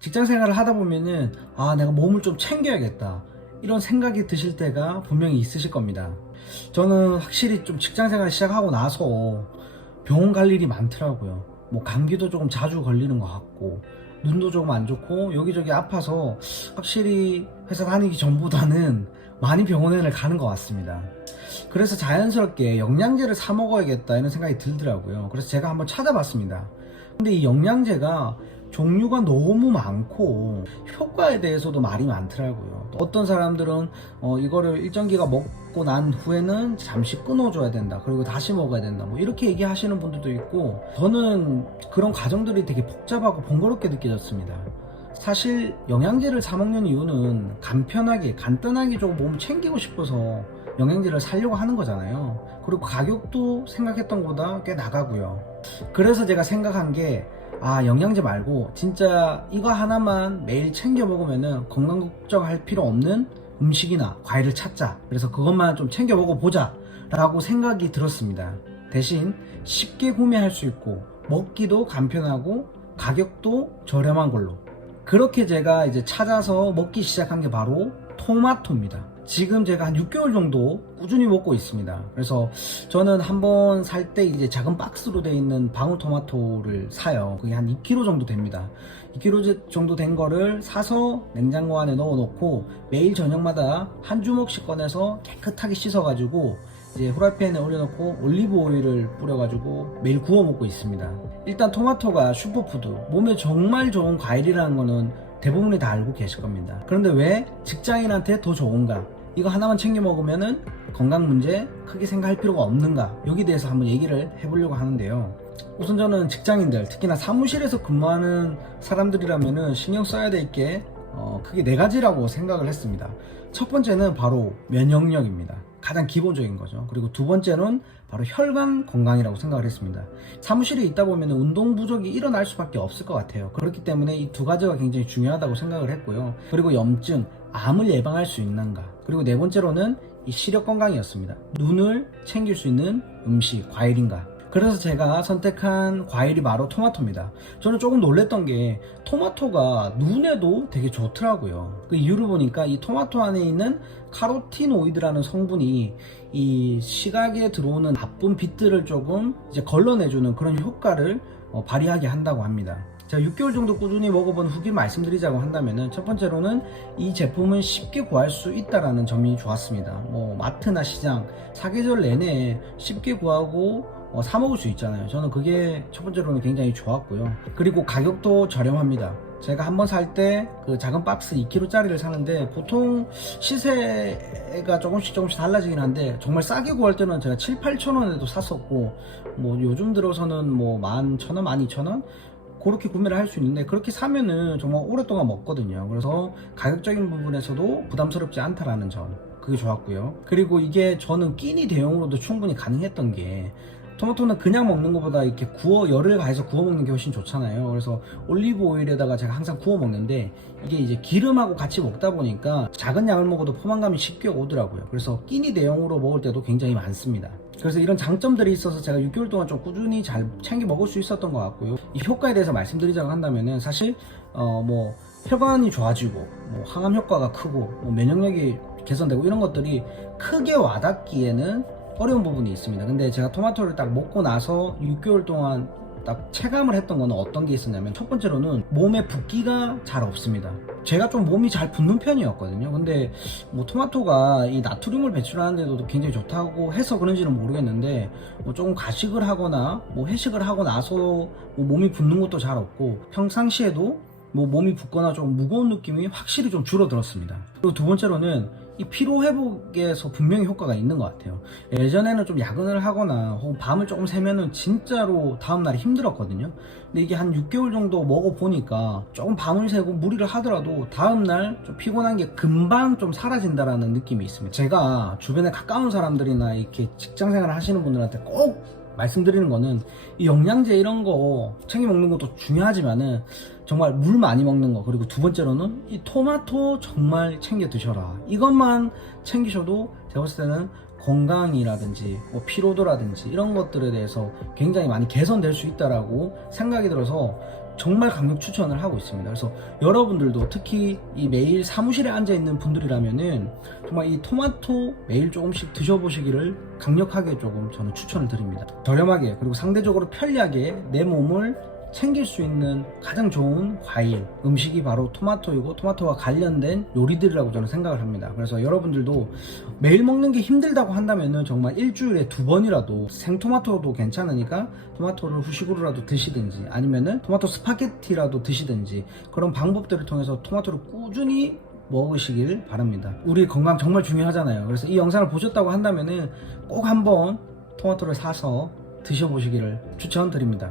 직장 생활을 하다 보면은 아 내가 몸을 좀 챙겨야겠다 이런 생각이 드실 때가 분명히 있으실 겁니다. 저는 확실히 좀 직장 생활 시작하고 나서 병원 갈 일이 많더라고요. 뭐 감기도 조금 자주 걸리는 것 같고 눈도 조금 안 좋고 여기저기 아파서 확실히 회사 다니기 전보다는 많이 병원에 가는 것 같습니다. 그래서 자연스럽게 영양제를 사 먹어야겠다 이런 생각이 들더라고요. 그래서 제가 한번 찾아봤습니다. 근데 이 영양제가 종류가 너무 많고 효과에 대해서도 말이 많더라고요. 또 어떤 사람들은 어, 이거를 일정 기간 먹고 난 후에는 잠시 끊어줘야 된다. 그리고 다시 먹어야 된다. 뭐 이렇게 얘기하시는 분들도 있고 저는 그런 과정들이 되게 복잡하고 번거롭게 느껴졌습니다. 사실 영양제를 사 먹는 이유는 간편하게 간단하게 조금 몸 챙기고 싶어서 영양제를 사려고 하는 거잖아요. 그리고 가격도 생각했던 것보다 꽤 나가고요. 그래서 제가 생각한 게, 아, 영양제 말고, 진짜 이거 하나만 매일 챙겨 먹으면은 건강 걱정할 필요 없는 음식이나 과일을 찾자. 그래서 그것만 좀 챙겨 먹어보자. 라고 생각이 들었습니다. 대신 쉽게 구매할 수 있고, 먹기도 간편하고, 가격도 저렴한 걸로. 그렇게 제가 이제 찾아서 먹기 시작한 게 바로 토마토입니다. 지금 제가 한 6개월 정도 꾸준히 먹고 있습니다. 그래서 저는 한 번 살 때 이제 작은 박스로 되어 있는 방울토마토를 사요. 그게 한 2kg 정도 됩니다. 2kg 정도 된 거를 사서 냉장고 안에 넣어 놓고 매일 저녁마다 한 주먹씩 꺼내서 깨끗하게 씻어가지고 이제 후라이팬에 올려놓고 올리브 오일을 뿌려가지고 매일 구워 먹고 있습니다. 일단 토마토가 슈퍼푸드, 몸에 정말 좋은 과일이라는 거는 대부분이 다 알고 계실 겁니다. 그런데 왜 직장인한테 더 좋은가? 이거 하나만 챙겨 먹으면은 건강 문제 크게 생각할 필요가 없는가? 여기 대해서 한번 얘기를 해보려고 하는데요. 우선 저는 직장인들, 특히나 사무실에서 근무하는 사람들이라면은 신경 써야 될게 어, 크게 네 가지라고 생각을 했습니다. 첫 번째는 바로 면역력입니다. 가장 기본적인 거죠. 그리고 두 번째는 바로 혈관 건강이라고 생각을 했습니다. 사무실에 있다 보면 운동 부족이 일어날 수밖에 없을 것 같아요. 그렇기 때문에 이 두 가지가 굉장히 중요하다고 생각을 했고요. 그리고 염증, 암을 예방할 수 있는가. 그리고 네 번째로는 이 시력 건강이었습니다. 눈을 챙길 수 있는 음식, 과일인가. 그래서 제가 선택한 과일이 바로 토마토입니다. 저는 조금 놀랬던 게 토마토가 눈에도 되게 좋더라고요. 그 이유를 보니까 이 토마토 안에 있는 카로티노이드라는 성분이 이 시각에 들어오는 나쁜 빛들을 조금 이제 걸러내주는 그런 효과를 어, 발휘하게 한다고 합니다. 제가 6개월 정도 꾸준히 먹어본 후기 말씀드리자고 한다면은 첫 번째로는 이 제품은 쉽게 구할 수 있다라는 점이 좋았습니다. 뭐 마트나 시장 사계절 내내 쉽게 구하고 어, 사 먹을 수 있잖아요. 저는 그게 첫 번째로는 굉장히 좋았고요. 그리고 가격도 저렴합니다. 제가 한 번 살 때 그 작은 박스 2kg짜리를 사는데 보통 시세가 조금씩 조금씩 달라지긴 한데 정말 싸게 구할 때는 제가 7, 8천 원에도 샀었고 뭐 요즘 들어서는 뭐 11,000원, 12,000원 그렇게 구매를 할 수 있는데 그렇게 사면은 정말 오랫동안 먹거든요. 그래서 가격적인 부분에서도 부담스럽지 않다라는 점 그게 좋았고요. 그리고 이게 저는 끼니 대용으로도 충분히 가능했던 게 토마토는 그냥 먹는 것보다 이렇게 구워 열을 가해서 구워 먹는 게 훨씬 좋잖아요. 그래서 올리브 오일에다가 제가 항상 구워 먹는데 이게 이제 기름하고 같이 먹다 보니까 작은 양을 먹어도 포만감이 쉽게 오더라고요. 그래서 끼니 대용으로 먹을 때도 굉장히 많습니다. 그래서 이런 장점들이 있어서 제가 6개월 동안 좀 꾸준히 잘 챙겨 먹을 수 있었던 것 같고요. 이 효과에 대해서 말씀드리자고 한다면은 사실 어뭐 혈관이 좋아지고 뭐 항암 효과가 크고 뭐 면역력이 개선되고 이런 것들이 크게 와닿기에는 어려운 부분이 있습니다. 근데 제가 토마토를 딱 먹고 나서 6개월 동안 딱 체감을 했던 거는 어떤 게 있었냐면 첫 번째로는 몸에 붓기가 잘 없습니다. 제가 좀 몸이 잘 붓는 편이었거든요. 근데 뭐 토마토가 이 나트륨을 배출하는데도 굉장히 좋다고 해서 그런지는 모르겠는데 뭐 조금 가식을 하거나 뭐 회식을 하고 나서 뭐 몸이 붓는 것도 잘 없고 평상시에도 뭐 몸이 붓거나 좀 무거운 느낌이 확실히 좀 줄어들었습니다. 그리고 두 번째로는 이 피로 회복에서 분명히 효과가 있는 것 같아요. 예전에는 좀 야근을 하거나 혹은 밤을 조금 새면은 진짜로 다음날이 힘들었거든요. 근데 이게 한 6개월 정도 먹어보니까 조금 밤을 새고 무리를 하더라도 다음날 좀 피곤한 게 금방 좀 사라진다라는 느낌이 있습니다. 제가 주변에 가까운 사람들이나 이렇게 직장 생활 하시는 분들한테 꼭 말씀드리는 거는 이 영양제 이런 거 챙겨 먹는 것도 중요하지만은 정말 물 많이 먹는 거 그리고 두 번째로는 이 토마토 정말 챙겨 드셔라 이것만 챙기셔도 제가 봤을 때는 건강이라든지 뭐 피로도라든지 이런 것들에 대해서 굉장히 많이 개선될 수 있다라고 생각이 들어서 정말 강력 추천을 하고 있습니다. 그래서 여러분들도 특히 이 매일 사무실에 앉아 있는 분들이라면은 정말 이 토마토 매일 조금씩 드셔보시기를 강력하게 조금 저는 추천을 드립니다. 저렴하게 그리고 상대적으로 편리하게 내 몸을 챙길 수 있는 가장 좋은 과일, 음식이 바로 토마토이고 토마토와 관련된 요리들이라고 저는 생각을 합니다. 그래서 여러분들도 매일 먹는 게 힘들다고 한다면은 정말 일주일에 두 번이라도 생토마토도 괜찮으니까 토마토를 후식으로라도 드시든지 아니면은 토마토 스파게티라도 드시든지 그런 방법들을 통해서 토마토를 꾸준히 먹으시길 바랍니다. 우리 건강 정말 중요하잖아요. 그래서 이 영상을 보셨다고 한다면은 꼭 한번 토마토를 사서 드셔보시기를 추천드립니다.